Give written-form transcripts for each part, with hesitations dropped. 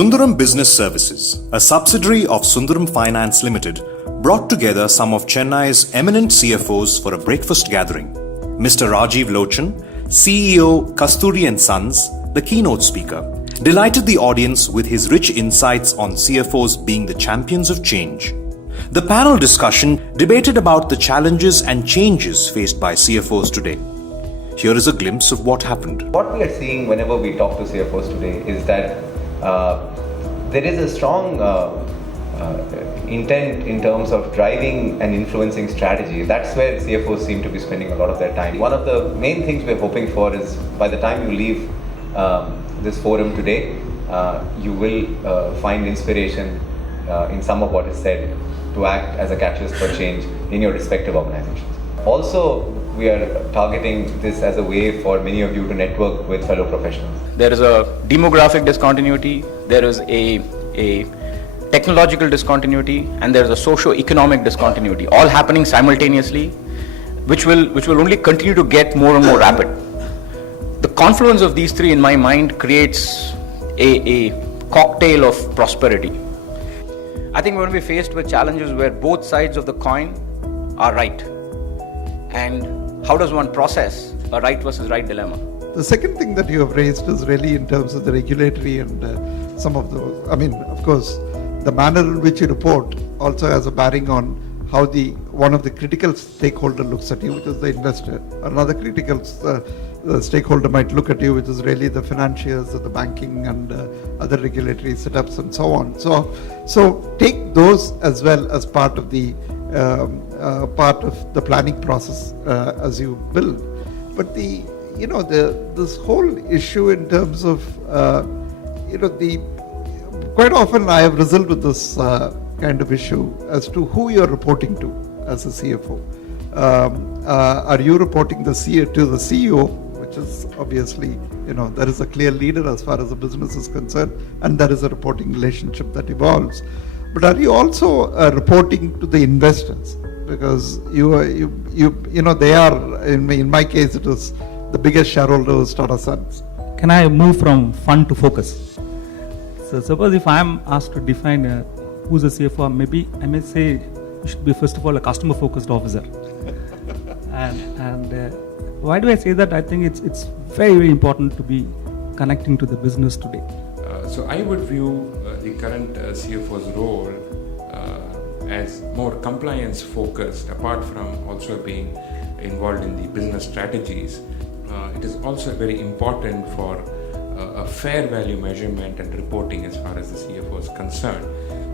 Sundaram Business Services, a subsidiary of Sundaram Finance Ltd, brought together some of Chennai's eminent CFOs for a breakfast gathering. Mr. Rajeev Lochan, CEO Kasturi Sons, the keynote speaker, delighted the audience with his rich insights on CFOs being the champions of change. The panel discussion debated about the challenges and changes faced by CFOs today. Here is a glimpse of what happened. What we are seeing whenever we talk to CFOs today is that there is a strong intent in terms of driving and influencing strategy. That's where CFOs seem to be spending a lot of their time. One of the main things we're hoping for is by the time you leave this forum today, you will find inspiration in some of what is said to act as a catalyst for change in your respective organizations. Also, we are targeting this as a way for many of you to network with fellow professionals. There is a demographic discontinuity, there is a technological discontinuity, and there is a socio-economic discontinuity, all happening simultaneously, which will only continue to get more and more rapid. The confluence of these three in my mind creates a cocktail of prosperity. I think we're going to be faced with challenges where both sides of the coin are right. And how does one process a right versus right dilemma? The second thing that you have raised is really in terms of the regulatory and some of those. I mean, of course, the manner in which you report also has a bearing on how one of the critical stakeholder looks at you, which is the investor. Another critical stakeholder might look at you, which is really the financiers, or the banking and other regulatory setups and so on. So take those as well as part of the planning process as you build. But this whole issue in terms of quite often I have wrestled with this kind of issue as to who you're reporting to as a CFO. Are you reporting to the CEO, which is obviously, there is a clear leader as far as the business is concerned, and there is a reporting relationship that evolves. But are you also reporting to the investors? Because they are, in my case, it was the biggest shareholder was Tata Sons. Can I move from fund to focus? So suppose if I am asked to define who's a CFO, maybe I may say you should be first of all a customer-focused officer. and why do I say that? I think it's very, very important to be connecting to the business today. So I would view the current CFO's role as more compliance focused, apart from also being involved in the business strategies. It is also very important for a fair value measurement and reporting as far as the CFO is concerned.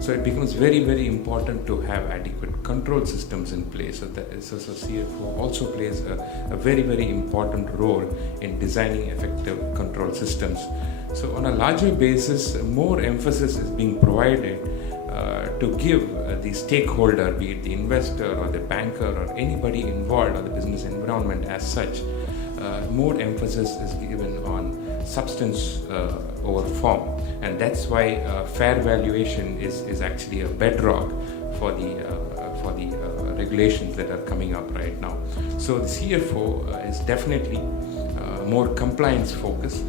So it becomes very, very important to have adequate control systems in place. So CFO also plays a very, very important role in designing effective control systems. So on a larger basis, more emphasis is being provided to give the stakeholder, be it the investor or the banker or anybody involved or the business environment as such, more emphasis is given on substance over form, and that's why fair valuation is actually a bedrock for the regulations that are coming up right now. So the CFO is definitely more compliance focused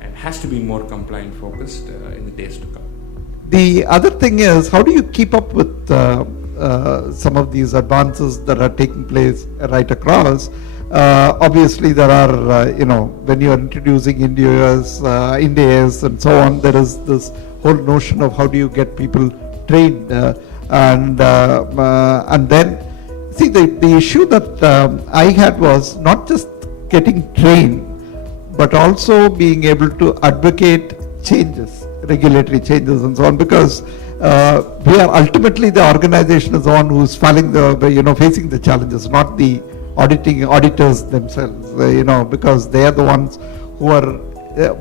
and has to be more compliant focused in the days to come. The other thing is, how do you keep up with some of these advances that are taking place right across? Obviously, there are, when you are introducing India's and so on, there is this whole notion of how do you get people trained, and then see the issue that I had was not just getting trained, but also being able to advocate changes, regulatory changes and so on, because we are ultimately the organization is the one who's facing the challenges, not the auditors themselves, because they are the ones who are,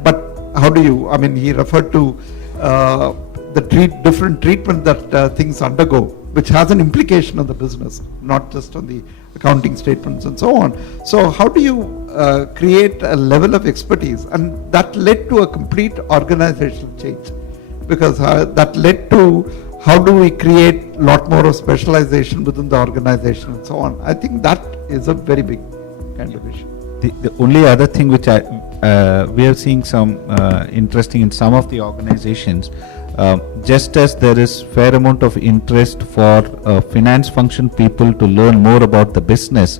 but how do you, he referred to the different treatment that things undergo, which has an implication on the business, not just on the accounting statements and so on. So how do you create a level of expertise? And that led to a complete organizational change, because that led to how do we create a lot more of specialization within the organization and so on. I think that is a very big kind of issue. The only other thing which we are seeing some interesting in some of the organizations, just as there is fair amount of interest for finance function people to learn more about the business.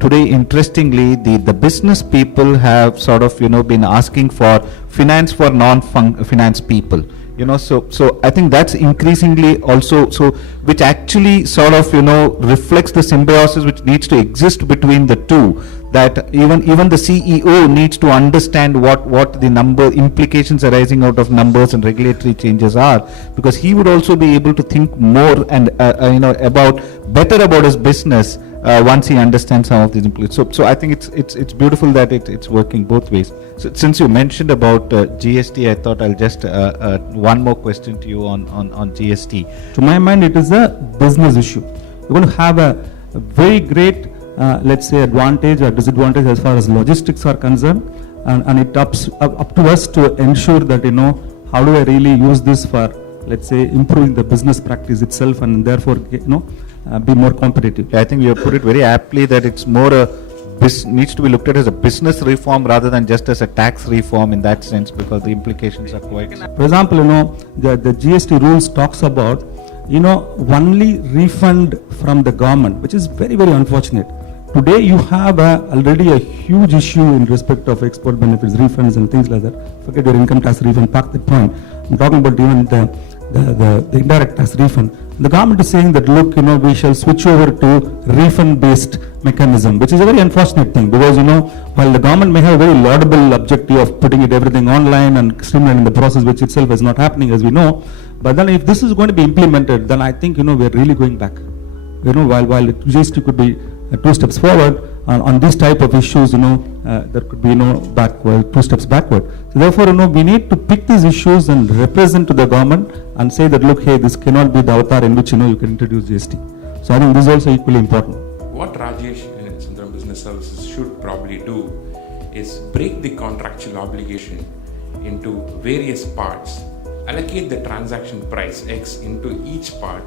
Today, interestingly, the business people have sort of, been asking for finance for non-finance people. So I think that's increasingly also, which actually sort of, reflects the symbiosis which needs to exist between the two, that even the CEO needs to understand what the number implications arising out of numbers and regulatory changes are, because he would also be able to think more and, better about his business once he understands some of these implications. So I think it's beautiful that it's working both ways. So since you mentioned about GST, I thought I'll just one more question to you on GST. To my mind, it is a business issue. You're going to have a very great, let's say, advantage or disadvantage as far as logistics are concerned, and it up to us to ensure that, how do I really use this for, let's say, improving the business practice itself, and therefore, be more competitive. I think you have put it very aptly that it's more needs to be looked at as a business reform rather than just as a tax reform in that sense, because the implications are quite. For example, the GST rules talks about, only refund from the government, which is very, very unfortunate. Today you have already a huge issue in respect of export benefits, refunds and things like that. Forget your income tax refund, park that point. I'm talking about even the indirect tax refund. The government is saying that, look, we shall switch over to refund-based mechanism, which is a very unfortunate thing, because, while the government may have a very laudable objective of putting everything online and streamlining the process, which itself is not happening, as we know, but then if this is going to be implemented, then I think, we're really going back. While GST could be 2 steps forward, on this type of issues, there could be backward, 2 steps backward. So therefore, we need to pick these issues and represent to the government and say that, look, hey, this cannot be the avatar in which, you can introduce GST. So I think this is also equally important. What Rajesh and Sundaram Business Services should probably do is break the contractual obligation into various parts, allocate the transaction price X into each part,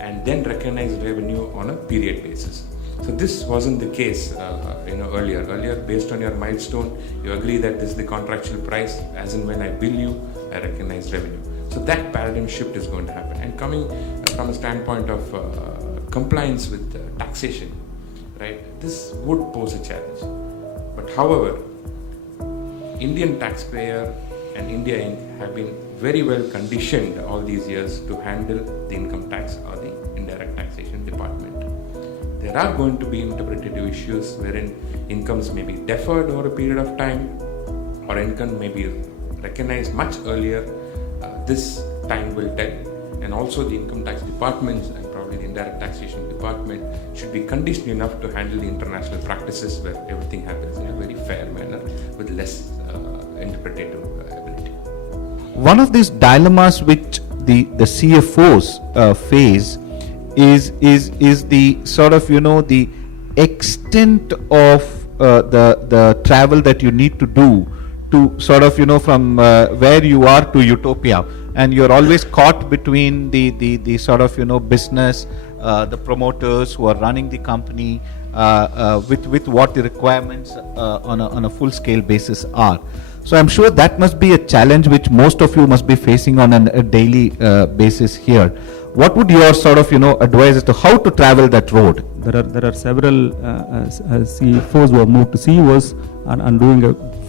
and then recognize revenue on a period basis. So this wasn't the case, earlier. Earlier, based on your milestone, you agree that this is the contractual price. As and when I bill you, I recognize revenue. So that paradigm shift is going to happen. And coming from a standpoint of compliance with taxation, right? This would pose a challenge. But however, Indian taxpayer and India Inc. have been very well conditioned all these years to handle the income tax or the indirect taxation department. There are going to be interpretative issues wherein incomes may be deferred over a period of time, or income may be recognized much earlier. This time will tell. And also the income tax departments and probably the indirect taxation department should be conditioned enough to handle the international practices where everything happens in a very fair manner with less interpretative ability. One of these dilemmas which the CFOs face is the sort of, the extent of the travel that you need to do to sort of, from where you are to utopia, and you're always caught between the sort of, business, the promoters who are running the company, with what the requirements on a full scale basis are. So I'm sure that must be a challenge which most of you must be facing on a daily basis here. What would your sort of, advise as to how to travel that road? There are several CFOs who have moved to CEOs and doing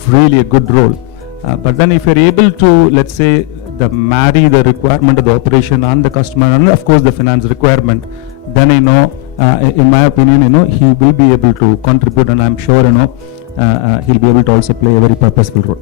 really a good role. But then if you're able to, let's say, marry the requirement of the operation and the customer, and of course the finance requirement, then, in my opinion, he will be able to contribute, and I'm sure, he'll be able to also play a very purposeful role.